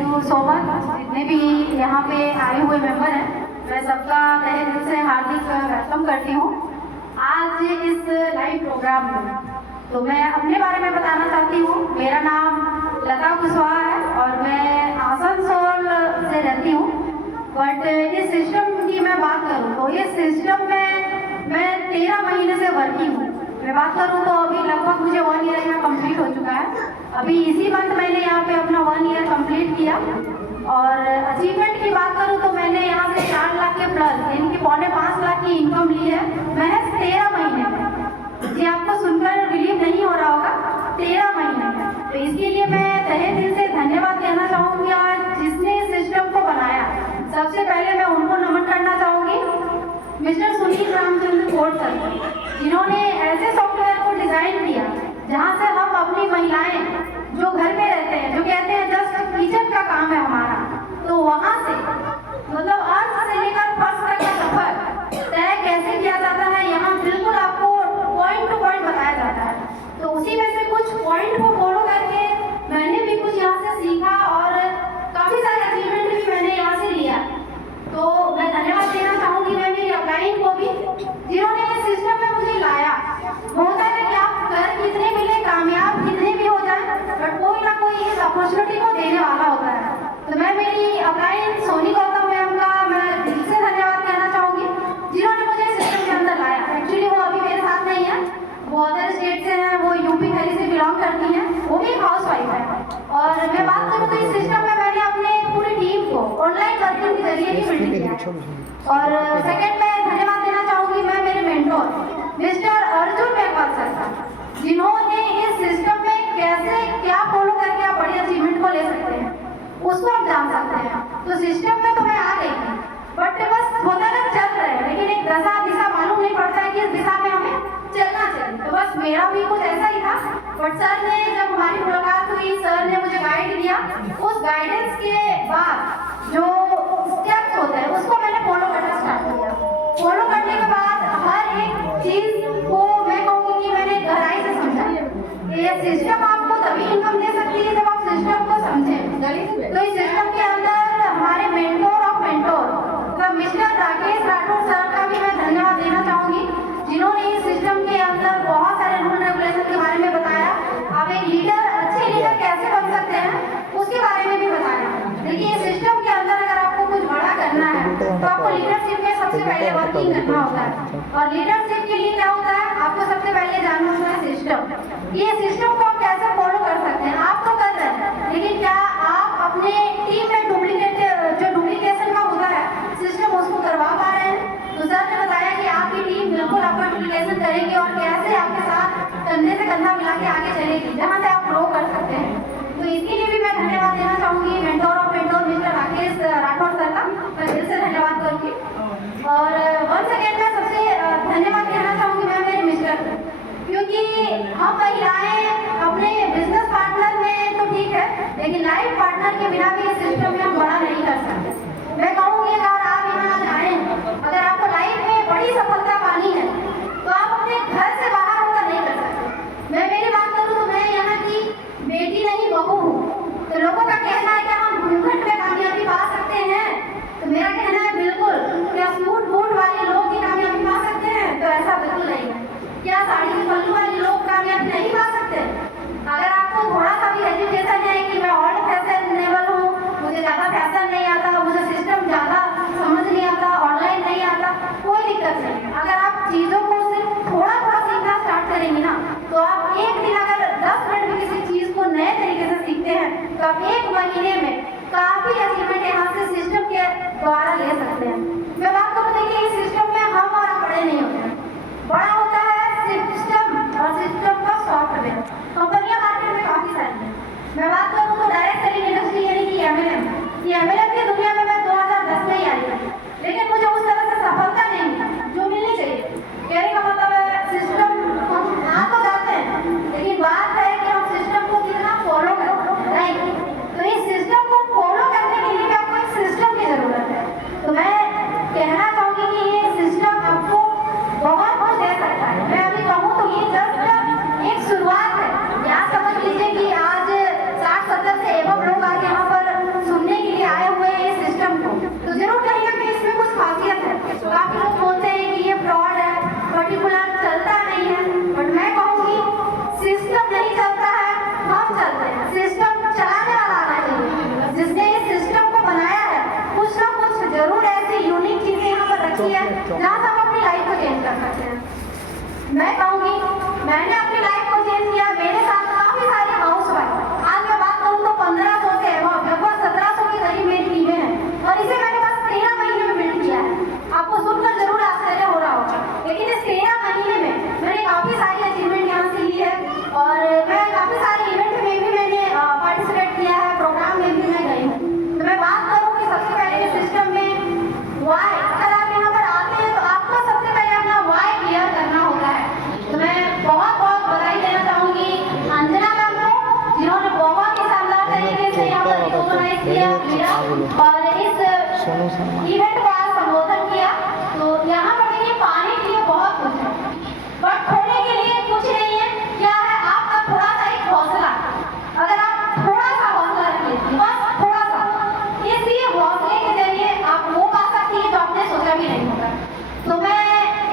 You so much. जितने भी यहाँ पे आए हुए मेंबर हैं, मैं सबका तहे दिल से हार्दिक वेलकम करती हूँ आज इस लाइव प्रोग्राम में। तो मैं अपने बारे में बताना चाहती हूँ। मेरा नाम लता कुशवाहा है और मैं आसनसोल से रहती हूँ। बट इस सिस्टम की मैं बात करूँ तो इस सिस्टम में मैं 13 महीने से वर्किंग हूँ। मैं बात करूँ तो अभी लगभग मुझे 1 ईयर यहाँ कंप्लीट हो चुका है। अभी इसी मंथ मैंने यहाँ पे अपना 1 ईयर कंप्लीट किया। और अचीवमेंट की बात करूँ तो मैंने यहाँ से 4 लाख के प्लस यानी कि 4.5 लाख की इनकम ली है महज 13 महीने में। ये आपको सुनकर बिलीव नहीं हो रहा होगा, 13 महीने में। तो इसके लिए मैं तहे दिल से धन्यवाद देना चाहूँगी आज जिसने इस सिस्टम को बनाया। सबसे पहले मैं उनको नमन करना चाहूँगी, मिस्टर सुनील रामचंद्र कोट सर, जिन्होंने ऐसे सॉफ्टवेयर को डिजाइन किया जहाँ से हम अपनी महिलाएं जो घर में रहते हैं, जो कहते हैं जस्ट किचन का काम है हमारा, तो वहाँ से मतलब अर्थ से लेकर फर्स्ट तक का सफर तय कैसे किया जाता है, यहाँ बिल्कुल आपको पॉइंट टू पॉइंट बताया जाता है। तो उसी में से कुछ पॉइंट को फॉलो करके मैंने भी कुछ यहाँ से सीखा और काफ़ी सारे अचीवमेंट भी मैंने यहाँ से लिया। तो मैं धन्यवाद देना चाहूँगी मैं मेरी अपलाइन को भी, जिन्होंने इस सिस्टम में मुझे लाया। होता है कि आप घर कितने मिले, कामयाब कितने भी हो जाए, बट कोई ना कोई इस अपॉर्चुनिटी को देने वाला होता है। तो मैं मेरी अपलाइन सोनी गौतम मैम का मैं दिल से धन्यवाद कहना चाहूँगी, जिन्होंने मुझे सिस्टम के अंदर लाया। एक्चुअली वो अभी मेरे साथ नहीं है, वो अदर स्टेट से हैं, वो यूपी खरी से बिलोंग करती हैं, वो भी हाउस वाइफ है। और मैं बात करूँ तो इस सिस्टम में मैंने अपने पूरी टीम को ऑनलाइन वर्किंग के जरिए ही बिल्ड किया। और सेकंड मैं धन्यवाद देना चाहूँगी मैं मेरे mentor mister Arjun Meghwal sir का, जिन्होंने इस सिस्टम में कैसे क्या फॉलो करके आप बड़ी अचीवमेंट को ले सकते हैं उसको आप जान सकते हैं। तो सिस्टम में तो मैं आ गई थी, बट बस होता ना चल रहे हैं, लेकिन एक दिशा मालूम नहीं पड़ता है कि इस दिशा में हमें चलना चाहिए। तो बस मेरा भी कुछ ऐसा ही था। बट सर ने जब हमारी मुलाकात हुई, सर ने मुझे गाइड किया। उस गाइडेंस के बाद जो स्टेप्स होते हैं उसको मैंने फॉलो करना स्टार्ट किया। फॉलो करने के बाद हर एक चीज को मैं कहूँगी कि मैंने गहराई से समझा। ये सिस्टम आपको तभी इनकम दे सकती है जब आप सिस्टम को समझें। तो इस सिस्टम के अंदर हमारे मेंटोर ऑफ मेंटोर तो मिस्टर राकेश राठौर सर का भी मैं धन्यवाद देना चाहूँगी, जिन्होंने इस सिस्टम के अंदर बहुत सारे रूल रेगुलेशन के बारे में बताया। आप एक लीडर, अच्छे लीडर कैसे बन सकते हैं उसके बारे में भी बताया। देखिए इस सिस्टम के अंदर अगर आपको कुछ बड़ा करना है तो आपको लीडरशिप में सबसे पहले वर्किंग करना होता है। और लीडरशिप के लिए क्या होता है, आपको सबसे पहले जानना होता है सिस्टम। ये सिस्टम को आप कैसे फॉलो कर सकते हैं। आप तो कर रहे हैं, लेकिन क्या आप अपने टीम में डुप्लीकेशन का होता है सिस्टम उसको करवा पा रहे हैं। तो सर ने बताया कि आपकी टीम बिल्कुल आपका डुप्लीकेशन करेगी और कैसे आपके साथ कंधे से कंधा मिला के आगे चलेगी, जहाँ से आप ग्रो कर सकते हैं। तो इसके लिए भी मैं धन्यवाद देना चाहूँगी mentor of mentor mister Rakesh Rathore sir का, मैं दिल से धन्यवाद करूँगी। और वन सेकेंड में सबसे धन्यवाद कहना चाहूँगी मैं मेरे मिस्टर को, क्योंकि हम महिलाएं अपने बिजनेस पार्टनर में तो ठीक है, लेकिन लाइफ पार्टनर के बिना भी इस सिस्टम में हम बड़ा नहीं कर सकते। मैं कहूँगी अगर आप यहाँ आए, अगर आपको लाइफ में बड़ी सफलता पानी है तो आप अपने घर से बाहर होकर नहीं कर सकते। मैं मेरी बात करूँ तो मैं यहाँ की बेटी नहीं बहू हूँ। तो लोगों का कहना है कि हम घूंघट में कामयाबी पा सकते हैं, तो मेरा कहना है बिल्कुल। क्या सूट बूट वाले लोग ही कामयाबी पा सकते हैं? तो ऐसा बिल्कुल नहीं है। क्या साड़ी की पल्लू वाले लोग कामयाबी नहीं पा सकते? अगर आपको थोड़ा सा भी एजुकेशन है कि मैं ओल्ड फैशनेबल हूँ, मुझे ज़्यादा फैशन नहीं आता, मुझे सिस्टम ज़्यादा समझ नहीं आता, ऑनलाइन नहीं आता, कोई दिक्कत नहीं। अगर आप चीज़ों को सिर्फ थोड़ा थोड़ा सीखना स्टार्ट करेंगी ना, तो आप एक दिन अगर 10 मिनट में किसी चीज़ को नए तरीके से सीखते हैं तो आप 1 महीने में काफ़ी अचीवमेंट यहाँ से सिस्टम के द्वारा ले सकते हैं। मैं बात करूँ, देखिए इस सिस्टम में हम और आप बड़े नहीं होते हैं, बड़ा होता है सिस्टम और सिस्टम का सॉफ्टवेयर। कंपनियां मार्केट में काफ़ी सारी हैं। मैं बात करूँ तो डायरेक्ट सेलिंग इंडस्ट्री यानी कि एमएलएम की दुनिया में मैं 2010 में ही आई हूँ, लेकिन मुझे उस तरह से सफलता नहीं मिली जो मिलनी चाहिए। कहने का मतलब है सिस्टम हम आ तो जाते हैं, लेकिन बात है कि हम सिस्टम को कितना फॉलो करें। नहीं, तो इस सिस्टम को फॉलो करने के लिए आपको एक सिस्टम की जरूरत है। तो मैं कहना चाहूँगी कि ये सिस्टम आपको बहुत कुछ दे सकता है। मैं अभी कहूँ तो ये जस्ट एक शुरुआत है। यहाँ समझ लीजिए कि आज 60-70 से एवं लोग आज यहाँ पर सिस्टम चलाने वाला आना चाहिए। जिसने इस सिस्टम को बनाया है कुछ ना कुछ जरूर ऐसी यूनिक चीजें यहाँ पर रखी है जहाँ से हम अपनी लाइफ को चेंज कर सकते हैं। मैं कहूँगी मैंने अपनी लाइफ को चेंज किया। मेरे साथ काफी सारी हाउस वाइफ, आज मैं बात करूँ तो 1500 से लगभग 1700 के करीब मेरी टीमें हैं और इसे मैंने बस 13 महीने में बिल्ड किया है। आपको सुनकर जरूर आश्चर्य हो रहा होगा, लेकिन इस 13 महीने में मैंने काफी सारी अचीवमेंट यहाँ से ली है और मैं काफी सारे इवेंट में भी मैंने पार्टिसिपेट किया है, प्रोग्राम में भी मैं गई हूँ। तो मैं बात करूँ कि सबसे पहले इस सिस्टम में वाई, अगर आप यहाँ पर आते हैं तो आपको सबसे पहले अपना वाई क्लियर करना होता है। तो मैं बहुत बहुत बधाई देना चाहूंगी अंजना मैम को, जिन्होंने बहुत ही शानदार तरीके से यहाँ पर ऑर्गेनाइज किया और इस इवेंट को आज संबोधन किया। तो यहाँ पर देखिए पाने के लिए बहुत कुछ है, बट खोने के लिए कुछ नहीं है। क्या है आपका थोड़ा सा एक हौसला, अगर आप थोड़ा सा हौसला रखिए, बस थोड़ा सा, इसी हौसले के जरिए आप वो पा सकती है जो आपने सोचा भी नहीं होगा। तो मैं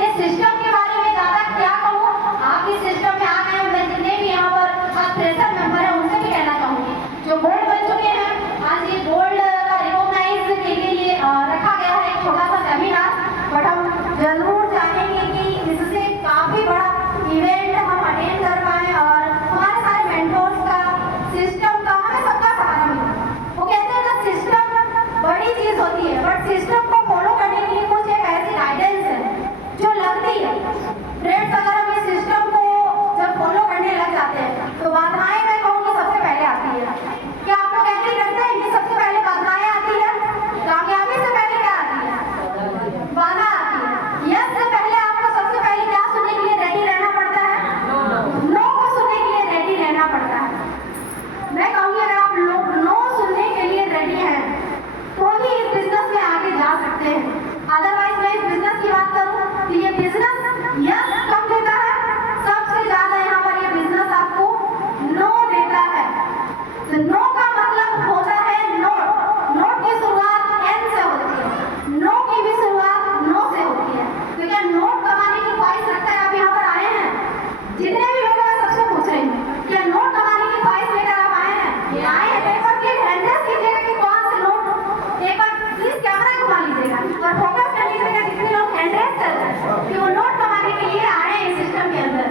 इस सिस्टम के बारे में ज्यादा क्या कहूँ, आप इस सिस्टम में आ गए हैं, मैं जितने भी यहाँ पर आज फ्रेशर मेंबर हैं उनसे भी कहना चाहूँगी, जो गोल्ड बन चुके हैं, आज ये गोल्ड का रिकॉग्नाइज के लिए रखा गया है एक छोटा सा सेमिनार, बट हम जरूर चाहेंगे कि इससे काफी बड़ा इवेंट हम अटेंड कर पाए और हमारे सारे मेंटोर्स का, सिस्टम का, हमें सबका सहारा मिले। वो कहते हैं ना सिस्टम बड़ी चीज होती है, बट सिस्टम को फॉलो करने के लिए कुछ एक ऐसी गाइडेंस है जो लगती है। फ्रेंड्स, अगर हम इस सिस्टम को जब फॉलो करने लग जाते हैं तो बाधाएं मैं कहूँगी सबसे पहले आती है। क्या आप लोग ऐसे ही करते हैं कि सबसे पहले बाधाएं आती है? कामयाबी से पहले क्या आती है? बाधा आती है। यस से पहले आपको सबसे पहले क्या सुनने के लिए रेडी रहना पड़ता है? नो को सुनने के लिए रेडी रहना पड़ता है। मैं कहूँगी अगर आप लोग नो सुनने के लिए रेडी हैं तो ही इस बिजनेस में आगे जा सकते हैं। अदरवाइज मैं इस बिजनेस की बात करूँ तो ये बिजनेस यस कम देता है, सबसे ज्यादा यहाँ पर ये बिजनेस आपको नो देता है। तो नो का मतलब होता है नोट। नोट की शुरुआत एन से होती है, नो की भी शुरुआत नो से होती है। तो क्या नोट कमाने की ख्वाहिश रखते हैं आप यहाँ पर आए हैं? जितने भी लोग मैं सबसे पूछ रही हूँ, क्या नोट कमाने की ख्वाहिश लेकर आप आए हैं? आए हैं तो एक बार प्लीज हैंडल कीजिएगा कि कौन से नोट, एक बार प्लीज कैमरा घुमा लीजिएगा और फोकस कर लीजिएगा जितने लोग हैंडल कर रहे हैं कि वो नोट कमाने के लिए आए हैं इस सिस्टम के अंदर।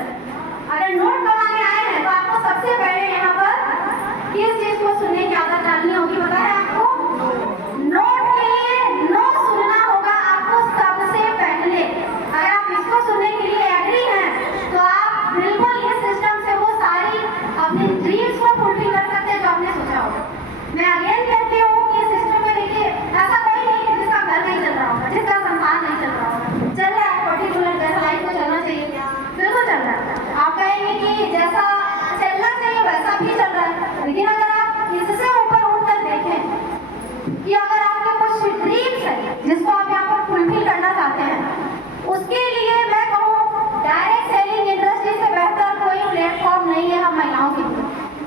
अगर नोट कमाने आए हैं तो आपको सबसे पहले यहाँ पर किस चीज को सुनने की आदत डालनी होगी, पता है आपको? नोट के लिए नो सुनना होगा आपको सबसे पहले। अगर आप इसको सुनने के लिए एग्री हैं तो आप बिल्कुल इस सिस्टम से वो सारी अपनी ड्रीम्स को फुलफिल कर सकते हैं जो आपने सोचा होगा। मैं अगेन कहती हूँ कि इस सिस्टम में देखिए ऐसा कोई नहीं है जिसका घर नहीं चल रहा होगा, जिसका संसार नहीं चल रहा होगा। चल रहा है पर्टिकुलर जैसा लाइफ को चलना चाहिए, बिल्कुल चल रहा है। आप कहेंगे कि जैसा चलना चाहिए वैसा भी चल रहा है, लेकिन अगर आप इससे ऊपर उठकर देखें कि अगर आपके कुछ ड्रीम्स है जिसको आप यहाँ पर फुलफिल करना चाहते हैं, उसके लिए मैं कहूँ डायरेक्ट सेलिंग इंडस्ट्री से बेहतर कोई प्लेटफॉर्म नहीं है हम महिलाओं के लिए।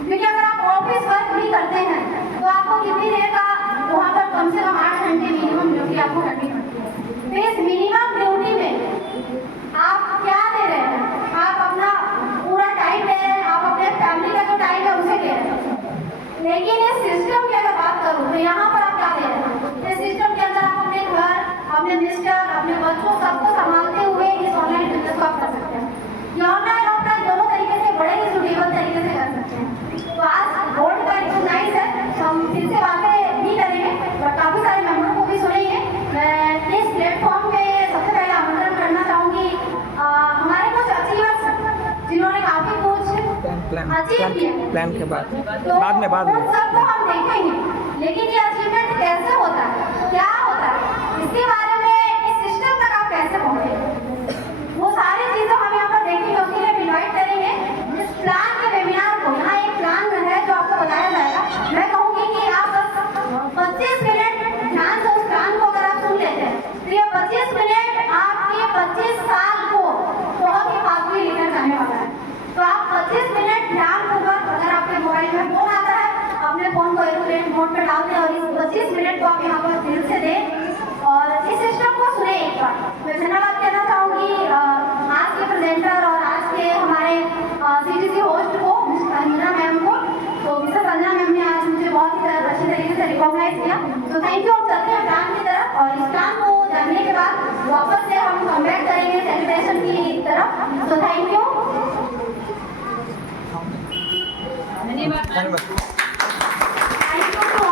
क्योंकि अगर आप ऑफिस वर्क भी करते हैं तो आपको कितनी देर का वहाँ पर कम से कम 8 घंटे मिनिमम ड्यूटी आपको करनी पड़ती है। तो इस मिनिमम ड्यूटी में आप क्या दे रहे हैं? आप अपना पूरा टाइम दे रहे हैं, आप अपने फैमिली का जो टाइम है उसे दे रहे हैं। लेकिन इस सिस्टम की अगर बात करूँ तो यहाँ पर आप क्या दे रहे हैं? इस सिस्टम के अंदर आप अपने घर, अपने मिस्टर, अपने बच्चों सबको संभालते हुए इस ऑनलाइन बिजनेस को आप कर सकते हैं। ये ऑनलाइन ऑफलाइन दोनों तरीके से बड़े ही सुटेबल तरीके से कर सकते हैं। तो आज बोर्ड का रिकॉग्नाइज है, हम फिर से बातें भी करेंगे बट काफी सारे मेंबरों को भी सुनेंगे। मैं इस प्लेटफॉर्म पे सबसे पहले आमंत्रण करना चाहूंगी हमारे कुछ अचीवर्स जिन्होंने काफी कुछ अचीव किया। प्लान के बाद तो बाद में सबको हम देखेंगे, लेकिन ये अचीवमेंट कैसे होता है, क्या होता है, इसके बारे में इस सिस्टम तक आप कैसे पहुंचे, वो सारी चीजें हम यहाँ पर देखेंगे। उसके लिए इन्वाइट करेंगे इस प्लान के वेबिनार को। यहाँ एक प्लान है जो आपको बताया जाएगा। मैं कहूँगी कि आप बस 25 मिनट ध्यान से उस प्लान को अगर आप सुन लेते हैं तो ये 25 मिनट आपके 25 साल को बहुत ही फास्ट लेकर जाने वाला है। तो आप 25 मिनट ध्यानपूर्वक, अगर आपके मोबाइल में फोन आता है, अपने फोन को एरोप्लेन मोड पर डाल दें और इस 25 मिनट को आप यहाँ पर दिल से दें और इस सिस्टम को सुने एक बार। मैं धन्यवाद कहना चाहूँगी आज के प्रेजेंटर और आज के हमारे CGC होस्ट को, मिस्टर अंजना मैम को। तो विशेष और इस काम को जानने के बाद वापस से हम कमबैक करेंगे सेलिब्रेशन की तरफ। तो थैंक यू। धन्यवाद। Thank you